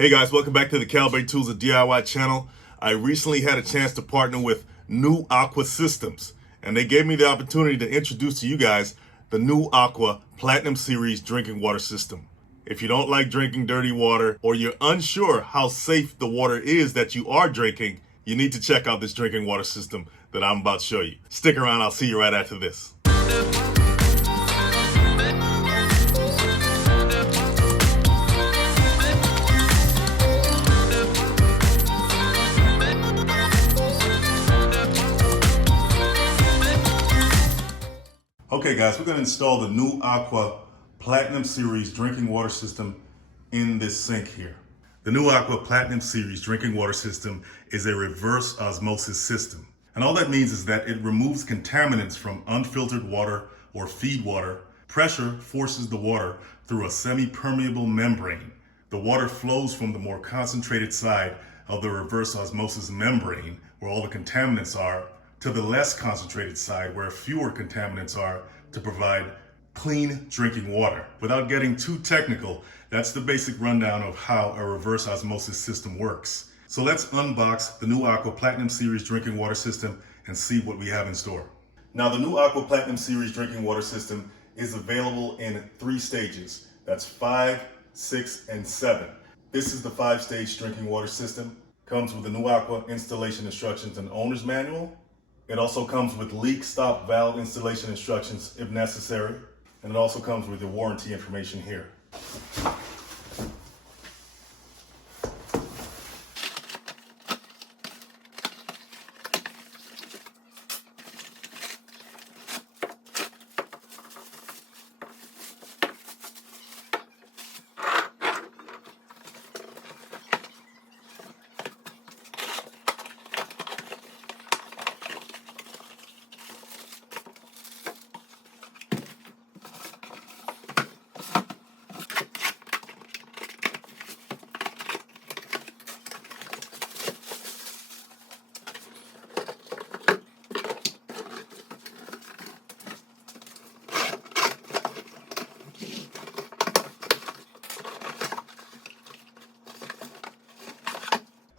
Hey guys, welcome back to the Calibrate Tools and DIY channel. I recently had a chance to partner with new Aqua systems, and they gave me the opportunity to introduce to you guys the new Aqua Platinum Series drinking water system. If you don't like drinking dirty water, or you're unsure how safe the water is that you are drinking, you need to check out this drinking water system that I'm about to show you. Stick around, I'll see you right after this. Okay guys, we're going to install the new Aqua Platinum Series drinking water system in this sink here. The new Aqua Platinum Series drinking water system is a reverse osmosis system. And all that means is that it removes contaminants from unfiltered water or feed water. Pressure forces the water through a semi-permeable membrane. The water flows from the more concentrated side of the reverse osmosis membrane, where all the contaminants are, to the less concentrated side where fewer contaminants are, to provide clean drinking water. Without getting too technical, that's the basic rundown of how a reverse osmosis system works. So let's unbox the new Aqua Platinum Series drinking water system and see what we have in store. Now the new Aqua Platinum Series drinking water system is available in 3 stages. That's 5, 6, and 7. This is the 5-stage drinking water system. Comes with the new Aqua installation instructions and owner's manual. It also comes with leak stop valve installation instructions if necessary. And it also comes with the warranty information here.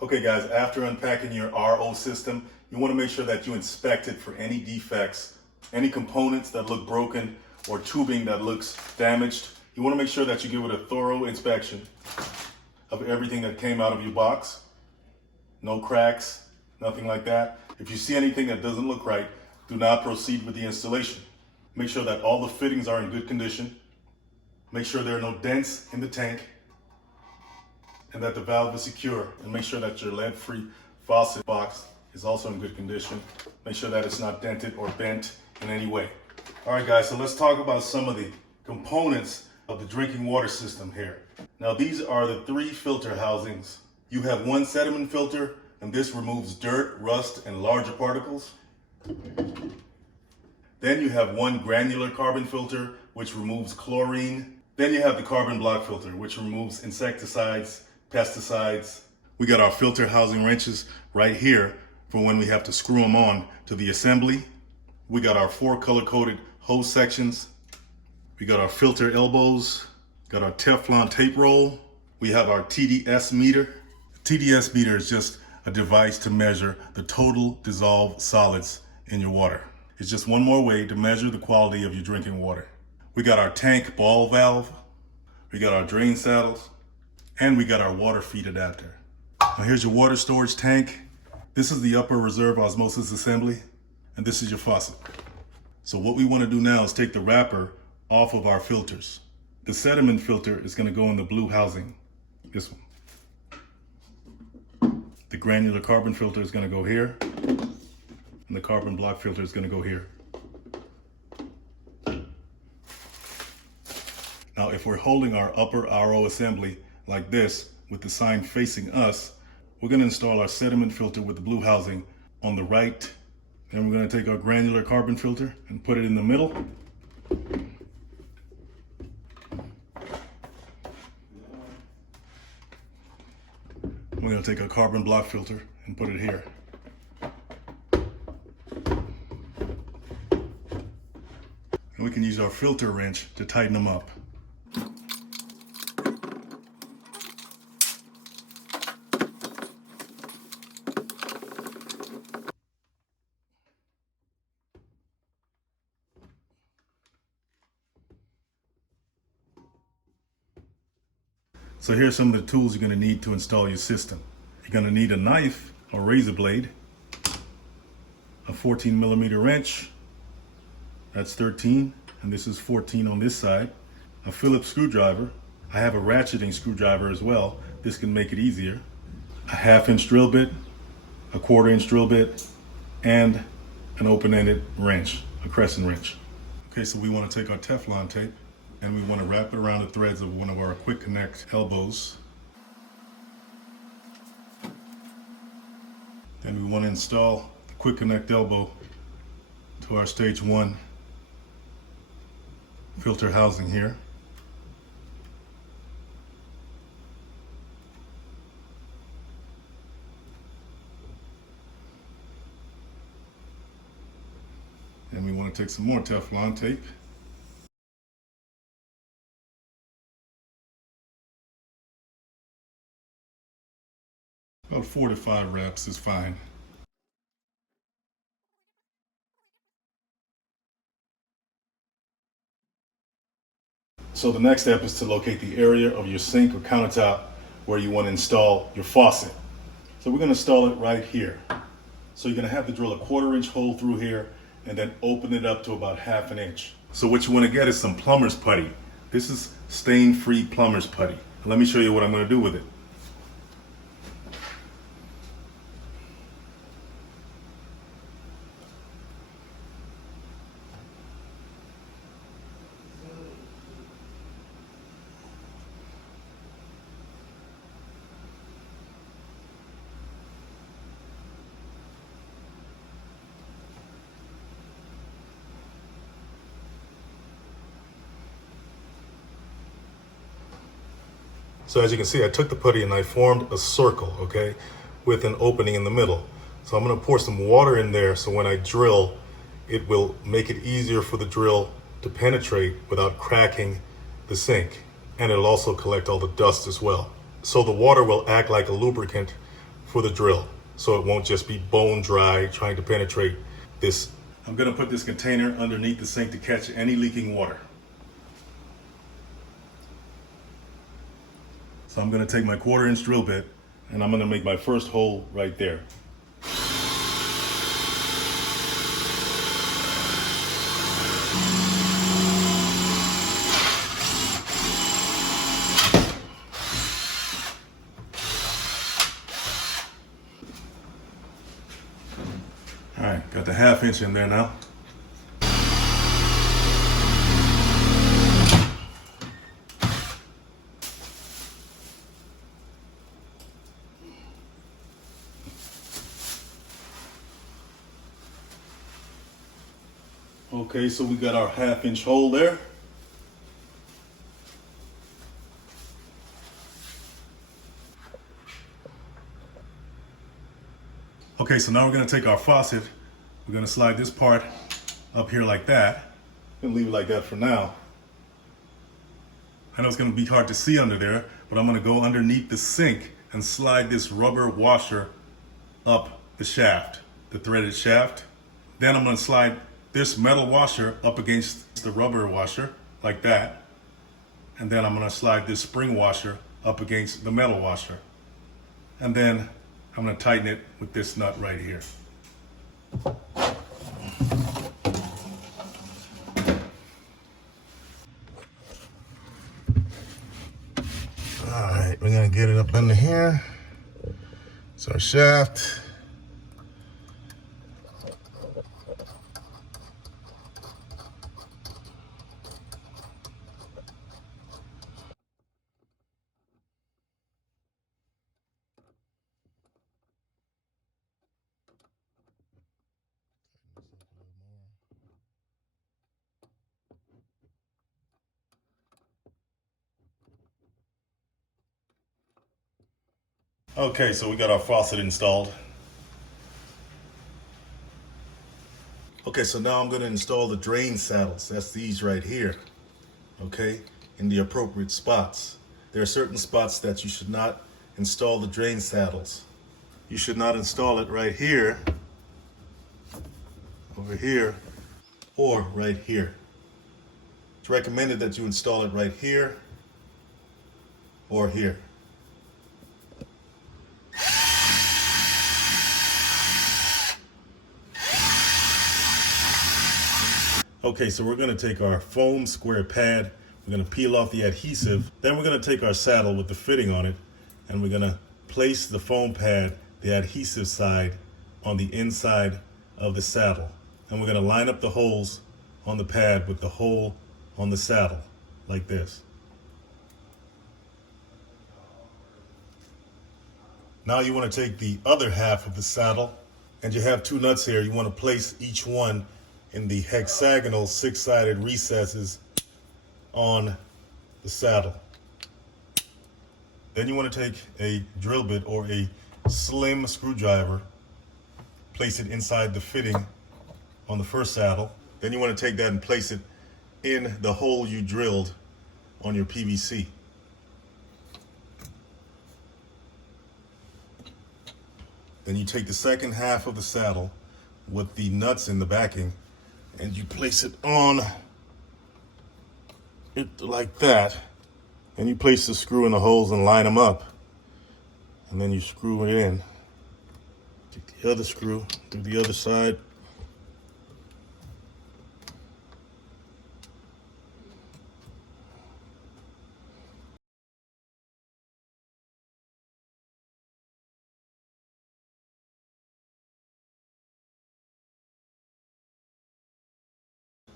Okay guys, after unpacking your RO system, you want to make sure that you inspect it for any defects, any components that look broken, or tubing that looks damaged. You want to make sure that you give it a thorough inspection of everything that came out of your box. No cracks, nothing like that. If you see anything that doesn't look right, do not proceed with the installation. Make sure that all the fittings are in good condition. Make sure there are no dents in the tank, and that the valve is secure, and make sure that your lead-free faucet box is also in good condition. Make sure that it's not dented or bent in any way. All right guys, so let's talk about some of the components of the drinking water system here. Now these are the 3 filter housings. You have 1 sediment filter, and this removes dirt, rust, and larger particles. Then you have 1 granular carbon filter, which removes chlorine. Then you have the carbon block filter, which removes insecticides, pesticides. We got our filter housing wrenches right here for when we have to screw them on to the assembly. We got our 4 color-coded hose sections. We got our filter elbows, got our Teflon tape roll. We have our TDS meter. The TDS meter is just a device to measure the total dissolved solids in your water. It's just one more way to measure the quality of your drinking water. We got our tank ball valve. We got our drain saddles. And we got our water feed adapter. Now here's your water storage tank. This is the upper reserve osmosis assembly, and this is your faucet. So what we want to do now is take the wrapper off of our filters. The sediment filter is going to go in the blue housing, this one. The granular carbon filter is going to go here, and the carbon block filter is going to go here. Now if we're holding our upper RO assembly like this, with the sign facing us, we're going to install our sediment filter with the blue housing on the right. Then we're going to take our granular carbon filter and put it in the middle. We're going to take our carbon block filter and put it here. And we can use our filter wrench to tighten them up. So here's some of the tools you're going to need to install your system. You're going to need a knife or razor blade, a 14mm wrench, that's 13, and this is 14 on this side, a Phillips screwdriver. I have a ratcheting screwdriver as well. This can make it easier. A 1/2-inch drill bit, a 1/4-inch drill bit, and an open-ended wrench, a crescent wrench. Okay, so we want to take our Teflon tape and we want to wrap it around the threads of one of our quick connect elbows. Then we want to install the quick connect elbow to our stage 1 filter housing here. And we want to take some more Teflon tape. About 4 to 5 wraps is fine. So the next step is to locate the area of your sink or countertop where you want to install your faucet. So we're going to install it right here. So you're going to have to drill a 1/4-inch hole through here and then open it up to about 1/2 inch. So what you want to get is some plumber's putty. This is stain-free plumber's putty. Let me show you what I'm going to do with it. So as you can see, I took the putty and I formed a circle, okay, with an opening in the middle. So I'm going to pour some water in there so when I drill, it will make it easier for the drill to penetrate without cracking the sink. And it'll also collect all the dust as well. So the water will act like a lubricant for the drill. So it won't just be bone dry trying to penetrate this. I'm going to put this container underneath the sink to catch any leaking water. So I'm going to take my 1/4-inch drill bit and I'm going to make my first hole right there. All right, got the 1/2 inch in there now. Okay, so we got our 1/2 inch hole there. Okay, so now we're going to take our faucet. We're going to slide this part up here like that. And leave it like that for now. I know it's going to be hard to see under there, but I'm going to go underneath the sink and slide this rubber washer up the shaft, the threaded shaft. Then I'm going to slide this metal washer up against the rubber washer like that. And then I'm going to slide this spring washer up against the metal washer. And then I'm going to tighten it with this nut right here. All right, we're going to get it up under here. It's our shaft. Okay, so we got our faucet installed. Okay, so now I'm going to install the drain saddles. That's these right here, okay, in the appropriate spots. There are certain spots that you should not install the drain saddles. You should not install it right here, over here, or right here. It's recommended that you install it right here, or here. Okay, so we're gonna take our foam square pad, we're gonna peel off the adhesive, then we're gonna take our saddle with the fitting on it, and we're gonna place the foam pad, the adhesive side, on the inside of the saddle. And we're gonna line up the holes on the pad with the hole on the saddle, like this. Now you wanna take the other half of the saddle, and you have two nuts here. You wanna place each one in the hexagonal six-sided recesses on the saddle. Then you want to take a drill bit or a slim screwdriver, place it inside the fitting on the first saddle. Then you want to take that and place it in the hole you drilled on your PVC. Then you take the second half of the saddle with the nuts in the backing, and you place it on it like that. And you place the screw in the holes and line them up. And then you screw it in. Take the other screw, do the other side.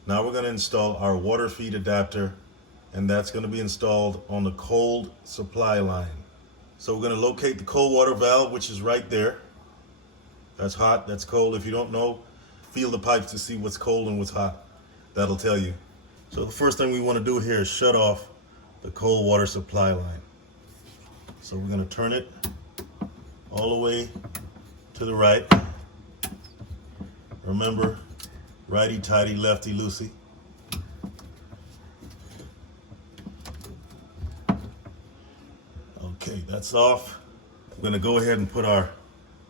Now we're going to install our water feed adapter, and that's going to be installed on the cold supply line. So we're going to locate the cold water valve, which is right there. That's hot, that's cold. If you don't know, feel the pipes to see what's cold and what's hot. That'll tell you. So the first thing we want to do here is shut off the cold water supply line. So we're going to turn it all the way to the right. Remember, righty-tighty, lefty-loosey. Okay, that's off. We're gonna go ahead and put our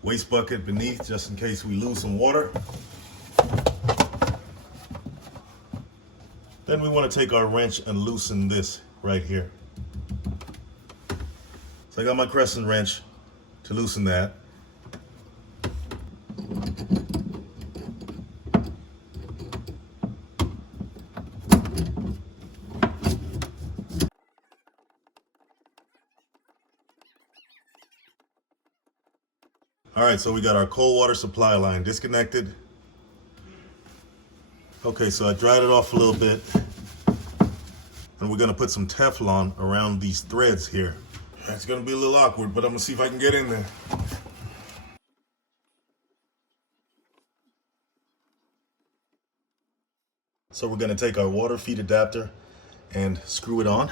waste bucket beneath just in case we lose some water. Then we want to take our wrench and loosen this right here. So I got my crescent wrench to loosen that. All right, so we got our cold water supply line disconnected. Okay, so I dried it off a little bit, and we're gonna put some Teflon around these threads here. It's gonna be a little awkward, but I'm gonna see if I can get in there. So we're gonna take our water feed adapter and screw it on.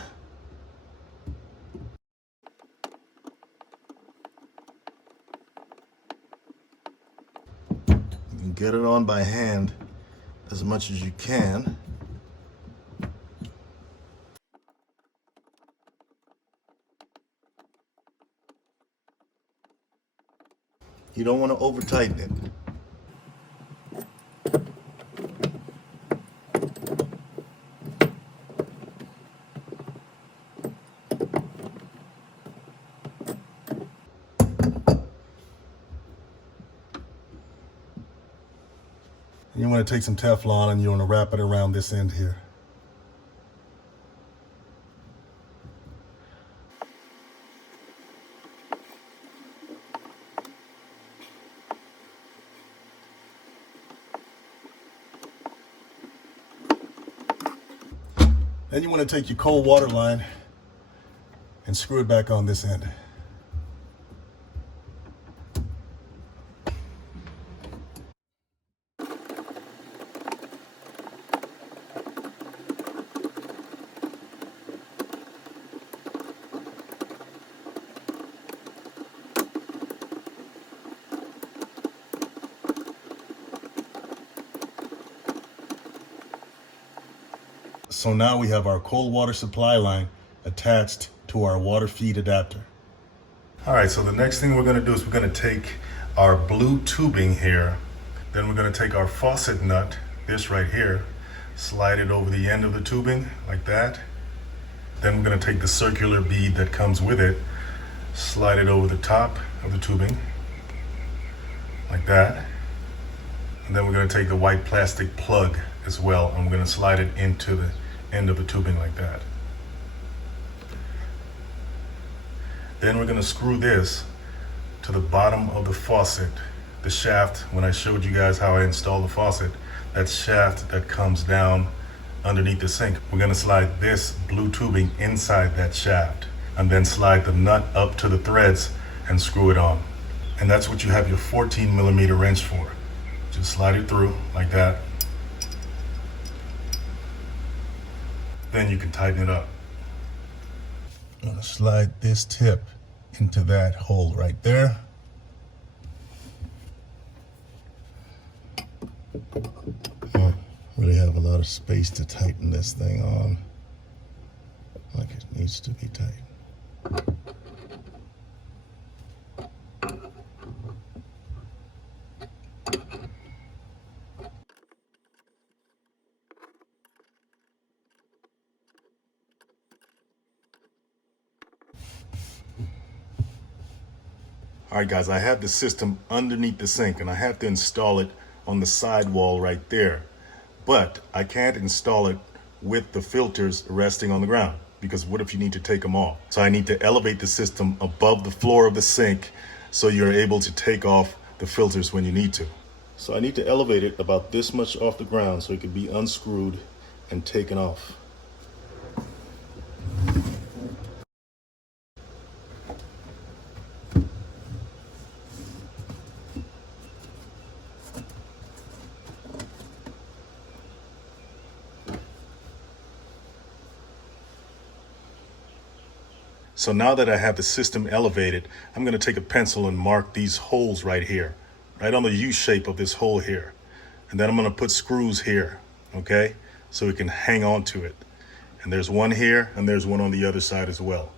Get it on by hand as much as you can. You don't want to over tighten it. You want to take some Teflon and you want to wrap it around this end here. Then you want to take your cold water line and screw it back on this end. So now we have our cold water supply line attached to our water feed adapter. All right, so the next thing we're gonna do is we're gonna take our blue tubing here, then we're gonna take our faucet nut, this right here, slide it over the end of the tubing like that. Then we're going to take the circular bead that comes with it, slide it over the top of the tubing, like that. And then we're going to take the white plastic plug as well, and we're going to slide it into the end of the tubing like that. Then we're going to screw this to the bottom of the faucet. The shaft, when I showed you guys how I installed the faucet, that shaft that comes down underneath the sink, we're going to slide this blue tubing inside that shaft and then slide the nut up to the threads and screw it on. And that's what you have your 14mm wrench for. Just slide it through like that. Then you can tighten it up. I'm going to slide this tip into that hole right there. Really have a lot of space to tighten this thing on like it needs to be tight. All right, guys, I have the system underneath the sink and I have to install it on the side wall right there. But I can't install it with the filters resting on the ground, because what if you need to take them off? So I need to elevate the system above the floor of the sink so you're able to take off the filters when you need to. So I need to elevate it about this much off the ground so it can be unscrewed and taken off. So now that I have the system elevated, I'm going to take a pencil and mark these holes right here, right on the U shape of this hole here. And then I'm going to put screws here, okay, so we can hang on to it. And there's one here and there's one on the other side as well.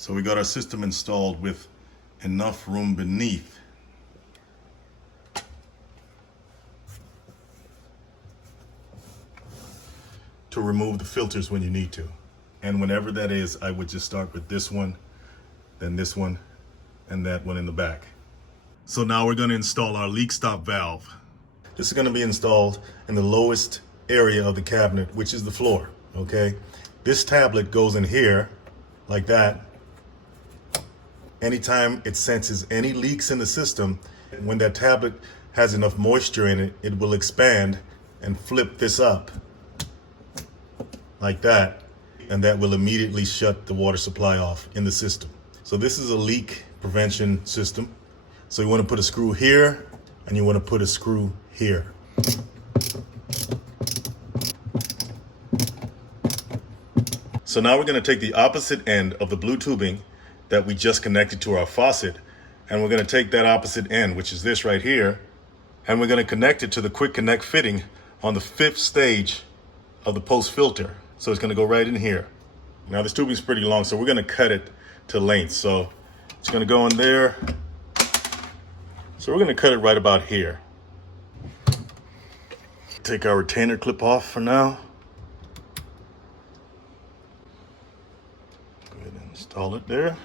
So we got our system installed with enough room beneath to remove the filters when you need to. And whenever that is, I would just start with this one, then this one, and that one in the back. So now we're going to install our leak stop valve. This is going to be installed in the lowest area of the cabinet, which is the floor, okay? This tablet goes in here like that. Anytime it senses any leaks in the system, when that tablet has enough moisture in it, it will expand and flip this up like that, and that will immediately shut the water supply off in the system. So this is a leak prevention system. So you want to put a screw here and you want to put a screw here. So now we're going to take the opposite end of the blue tubing that we just connected to our faucet, and we're going to take that opposite end, which is this right here, and we're going to connect it to the quick connect fitting on the 5th stage of the post filter. So it's going to go right in here. Now this tubing is pretty long, so we're going to cut it to length. So it's going to go in there. So we're going to cut it right about here. Take our retainer clip off for now. Go ahead and install it there.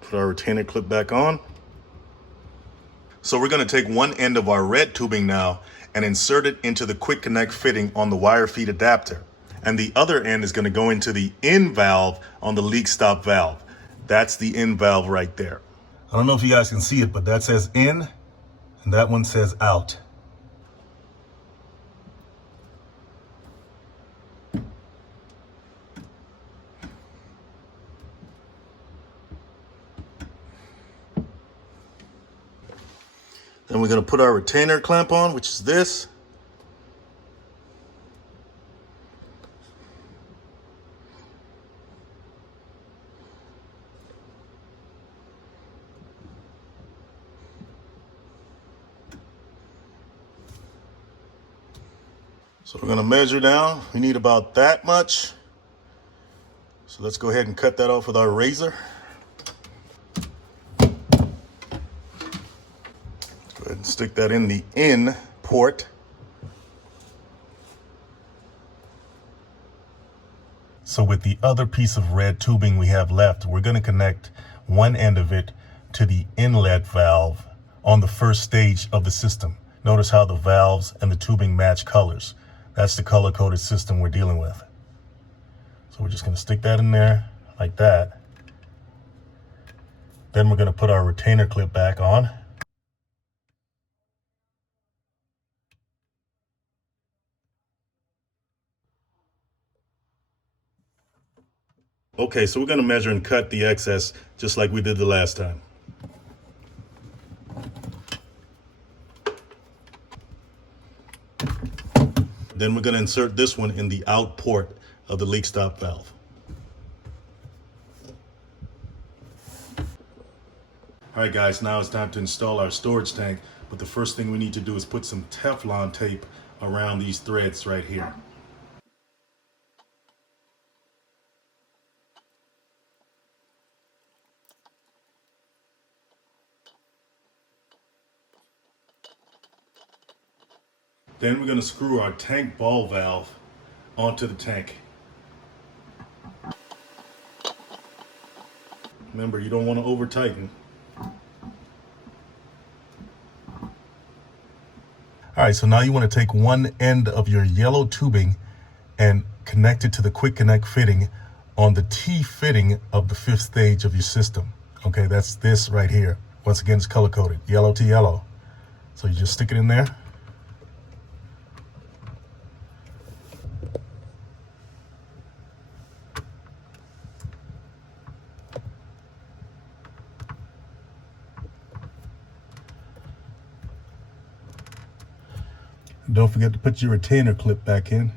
Put our retainer clip back on. So we're going to take one end of our red tubing now and insert it into the quick connect fitting on the wire feed adapter. And the other end is going to go into the in valve on the leak stop valve. That's the in valve right there. I don't know if you guys can see it, but that says in and that one says out. Then we're going to put our retainer clamp on, which is this. So we're going to measure down. We need about that much. So let's go ahead and cut that off with our razor. Go ahead and stick that in the in port. So with the other piece of red tubing we have left, we're going to connect one end of it to the inlet valve on the first stage of the system. Notice how the valves and the tubing match colors. That's the color-coded system we're dealing with. So we're just going to stick that in there like that. Then we're going to put our retainer clip back on. Okay, so we're going to measure and cut the excess just like we did the last time. Then we're going to insert this one in the out port of the leak stop valve. All right, guys, now it's time to install our storage tank. But the first thing we need to do is put some Teflon tape around these threads right here. Then we're going to screw our tank ball valve onto the tank. Remember, you don't want to over tighten. All right, so now you want to take one end of your yellow tubing and connect it to the quick connect fitting on the T fitting of the fifth stage of your system. Okay, that's this right here. Once again, it's color coded, yellow to yellow. So you just stick it in there. Don't forget to put your retainer clip back in.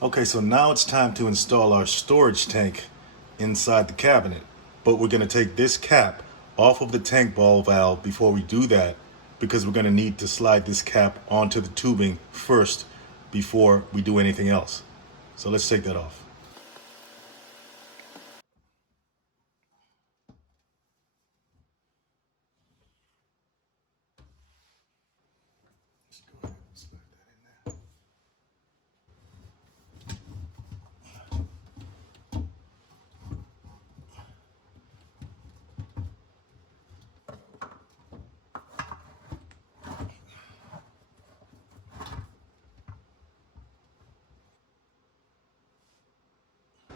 Okay, so now it's time to install our storage tank inside the cabinet. But we're going to take this cap off of the tank ball valve before we do that, because we're going to need to slide this cap onto the tubing first before we do anything else. So let's take that off.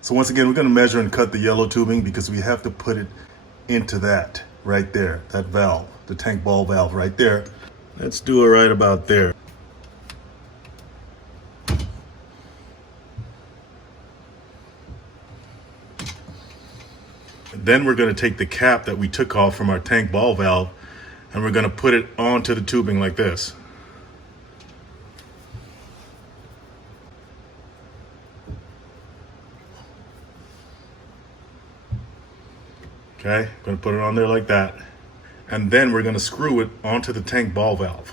So once again, we're going to measure and cut the yellow tubing because we have to put it into that right there, that valve, the tank ball valve right there. Let's do it right about there. Then we're going to take the cap that we took off from our tank ball valve and we're going to put it onto the tubing like this. Okay, going to put it on there like that. And then we're going to screw it onto the tank ball valve.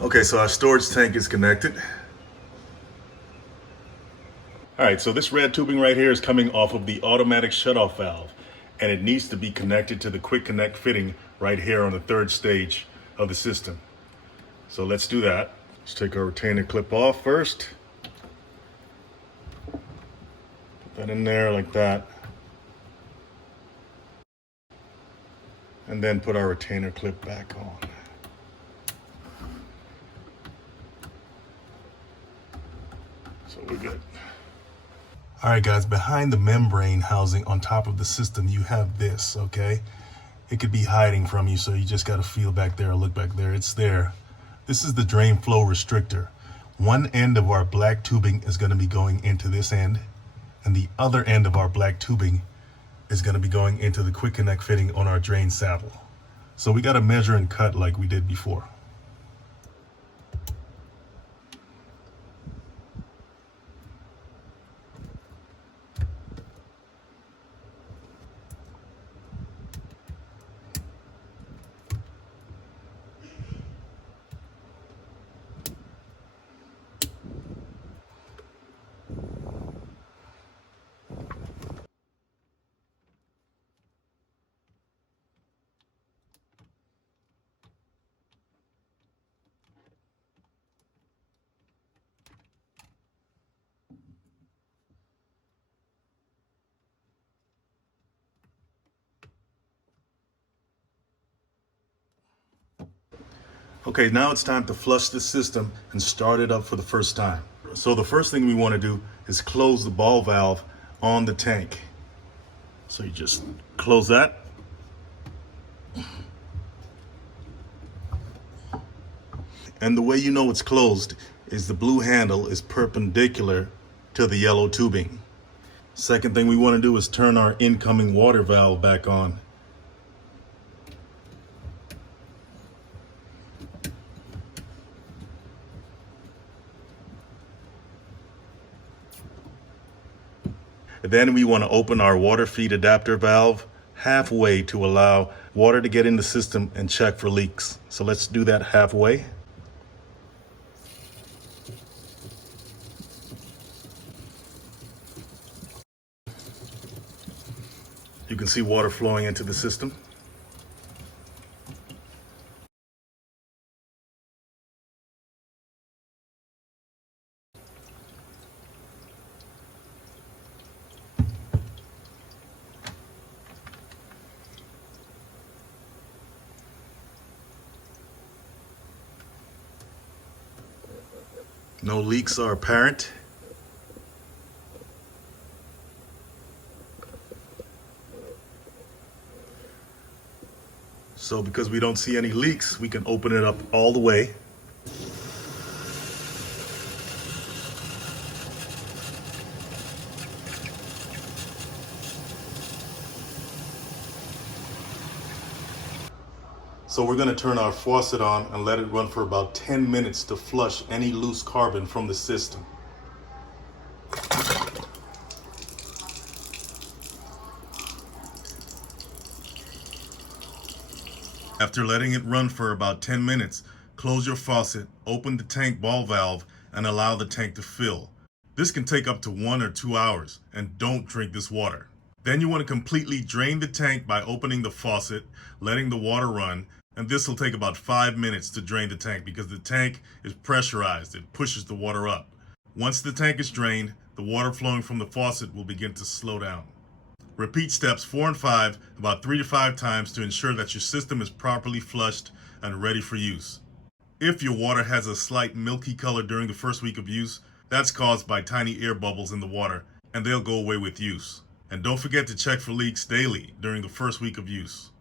Okay, so our storage tank is connected. All right, so this red tubing right here is coming off of the automatic shutoff valve, and it needs to be connected to the quick connect fitting right here on the third stage of the system. So let's do that. Let's take our retainer clip off first. Put that in there like that. and then put our retainer clip back on. So we're good. All right, guys, behind the membrane housing on top of the system, you have this, okay? It could be hiding from you, so you just got to feel back there or look back there. It's there. This is the drain flow restrictor. One end of our black tubing is going to be going into this end, and the other end of our black tubing is going to be going into the quick connect fitting on our drain saddle. So we got to measure and cut like we did before. Okay, now it's time to flush the system and start it up for the first time. So the first thing we want to do is close the ball valve on the tank. So you just close that. And the way you know it's closed is the blue handle is perpendicular to the yellow tubing. Second thing we want to do is turn our incoming water valve back on. Then we want to open our water feed adapter valve halfway to allow water to get in the system and check for leaks. So let's do that halfway. You can see water flowing into the system. No leaks are apparent. So because we don't see any leaks, we can open it up all the way. So we're going to turn our faucet on and let it run for about 10 minutes to flush any loose carbon from the system. After letting it run for about 10 minutes, close your faucet, open the tank ball valve, and allow the tank to fill. This can take up to 1 or 2 hours, and don't drink this water. Then you want to completely drain the tank by opening the faucet, letting the water run, and this will take about 5 minutes to drain the tank because the tank is pressurized. It pushes the water up. Once the tank is drained, the water flowing from the faucet will begin to slow down. Repeat steps 4 and 5 about 3 to 5 times to ensure that your system is properly flushed and ready for use. If your water has a slight milky color during the first week of use, that's caused by tiny air bubbles in the water, and they'll go away with use. And don't forget to check for leaks daily during the first week of use.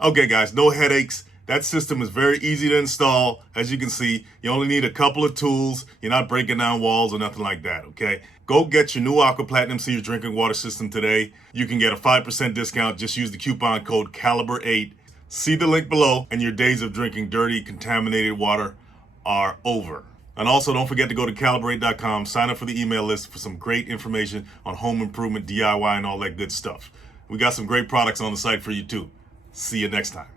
Okay guys, no headaches. That system is very easy to install. As you can see, you only need a couple of tools. You're not breaking down walls or nothing like that, okay? Go get your new Aqua Platinum Series drinking water system today. You can get a 5% discount. Just use the coupon code CALIBER8. See the link below, and your days of drinking dirty, contaminated water are over. And also, don't forget to go to caliber8.com, sign up for the email list for some great information on home improvement, DIY, and all that good stuff. We got some great products on the site for you too. See you next time.